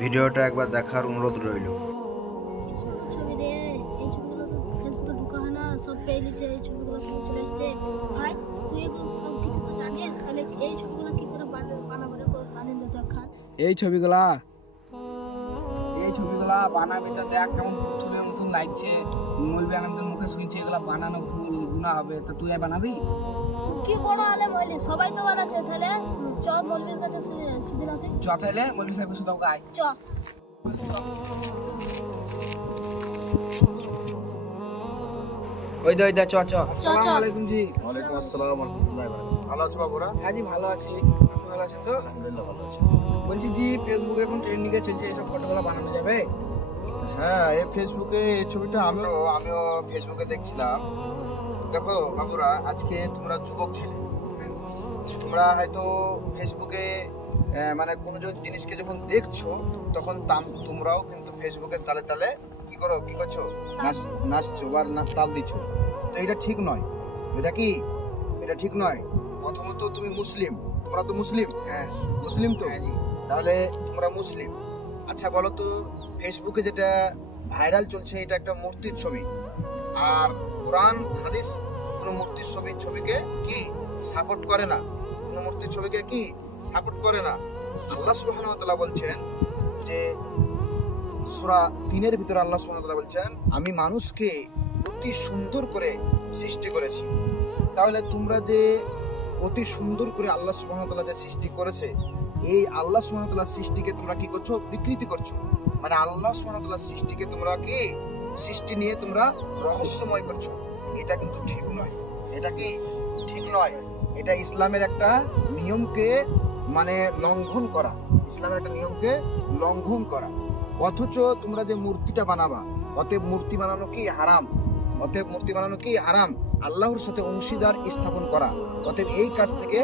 ভিডিওটা একবার দেখার অনুরোধ রইল। ছবি রে, এই ছবিগুলো তো ফেসবুকে ঢোকা হয় না, সব পেয়ে নিচ্ছে, এই ছবিগুলো সব চলে এসছে। ভাই তুই এগুলো সব কিছু তো জানিস, তাহলে এই ছবিগুলো কি করে বানাবো রে, বানিয়ে দে দেখা। এই ছবিগুলা বানাবে তো দেখ কেমন পুতুলের মতন লাগছে। মৌলবি আনন্দের মুখে শুনছে এগুলা বানানো ভুল গুণা হবে, তো তুই আর বানাবি? তুই কি বড় আলেম হইলি, সবাই তো বানাচ্ছে, তাহলে চ মৌলবীর কাছে সেদিন আসি। চ তাইলে মৌলবি সাহেব শুধু গায়। চ ওই দা চ চ। চ। আসসালামু আলাইকুম জি। ওয়ালাইকুম আসসালাম ওয়া রাহমাতুল্লাহি ওয়া বারাকাতুহু। ভালো আছো বাবুরা? হ্যাঁ জি ভালো আছি। আপনি ভালো আছেন তো? আলহামদুলিল্লাহ ভালো আছি। বলছি জি ফেসবুকে এখন ট্রেন্ডিং এ চলছে, এসব ফটোগুলো বানানো যাবে? হ্যাঁ, এই ফেসবুকে এই ছবিটা আমিও ফেসবুকে দেখছিলাম। দেখো বাবুরা, আজকে তোমরা যুবক ছেলে, তোমরা হয়তো ফেসবুকে মানে কোনো জিনিসকে যখন দেখছো তখন তোমরাও কিন্তু ফেসবুকের তালে তালে কি করছো, নাচছো বা তাল দিচ্ছ। তো এটা ঠিক নয়। এটা ঠিক নয়। প্রথমত তুমি মুসলিম, তোমরা তো মুসলিম। হ্যাঁ মুসলিম তো, হ্যাঁ জি। তাহলে তোমরা মুসলিম। আচ্ছা বলো তো, ফেসবুকে যেটা ভাইরাল চলছে এটা একটা মূর্তির ছবি, আর কোরআন হাদিস কোনো মূর্তির ছবিকে কি সাপোর্ট করে না, কোনো মূর্তির ছবিকে কি সাপোর্ট করে না। আল্লাহ সুবহানাহু ওয়া তাআলা বলছেন যে সূরা 3-এর ভিতরে আল্লাহ সুবহানাহু ওয়া তাআলা বলছেন, আমি মানুষকে অতি সুন্দর করে সৃষ্টি করেছি। তাহলে তোমরা যে অতি সুন্দর করে আল্লাহ সুবহানাহু ওয়া তাআলা যে সৃষ্টি করেছে, এই আল্লাহ সুবহানাহু ওয়া তাআলার সৃষ্টিকে তোমরা কি করছো, বিকৃতি করছো। মানে আল্লাহ সুবহানাহু ওয়া তাআলার সৃষ্টিকে তোমরা কি সৃষ্টি নিয়ে তোমরা রহস্যময় করছো। এটা কিন্তু ঠিক নয়। এটা কি ঠিক নয়? এটা ইসলামের একটা নিয়মকে মানে লঙ্ঘন করা, ইসলামের একটা নিয়মকে লঙ্ঘন করা। অথচ তোমরা যে মূর্তিটা বানাবা, অতএব মূর্তি বানানো কি হারাম, আল্লাহর সাথে অংশীদার স্থাপন করা। অতএব এই কাজ থেকে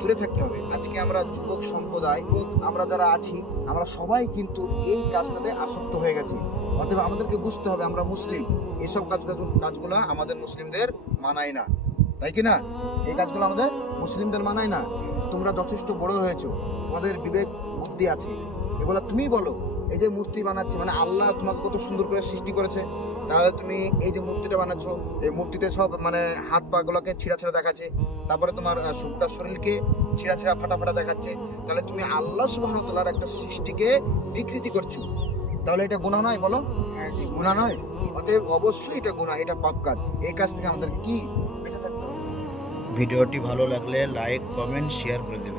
দূরে থাকতে হবে। আজকে আমরা যুবক সম্প্রদায়, আমরা যারা আছি, আমরা সবাই কিন্তু এই কাজটাতে আসক্ত হয়ে গেছি। অতএব আমাদেরকে বুঝতে হবে আমরা মুসলিম, এসব কাজগুলো আমাদের মুসলিমদের মানায় না, তাই কি না? এই কাজগুলো আমাদের মুসলিমদের মানায় না। তোমরা যথেষ্ট বড় হয়েছো, তোমাদের বিবেক বুদ্ধি আছে, এগুলো তুমি বলো। এই যে মূর্তি বানাচ্ছি, মানে আল্লাহ তোমাকে কত সুন্দর করে সৃষ্টি করেছে, তাহলে তুমি এই যে মূর্তিটা বানাচ্ছো, এই মূর্তিতে সব মানে হাত পা গুলোকে ছিঁড়া দেখাচ্ছে, তারপরে তোমার সুপটা শরীরকে ছিঁড়া ফাটা দেখাচ্ছে, তাহলে তুমি আল্লাহ সুবহানাহু ওয়া তাআলার একটা সৃষ্টিকে বিকৃতি করছো। তাহলে এটা গুনাহ নয়? বলো, হ্যাঁ জি। গুনাহ নয়? অতএব অবশ্যই এটা গুনাহ, এটা পাপ কাজ। এই কাজ থেকে আমাদেরকে কি বেঁচে থাকতে হবে। ভিডিওটি ভালো লাগলে লাইক, কমেন্ট, শেয়ার করে দেবেন।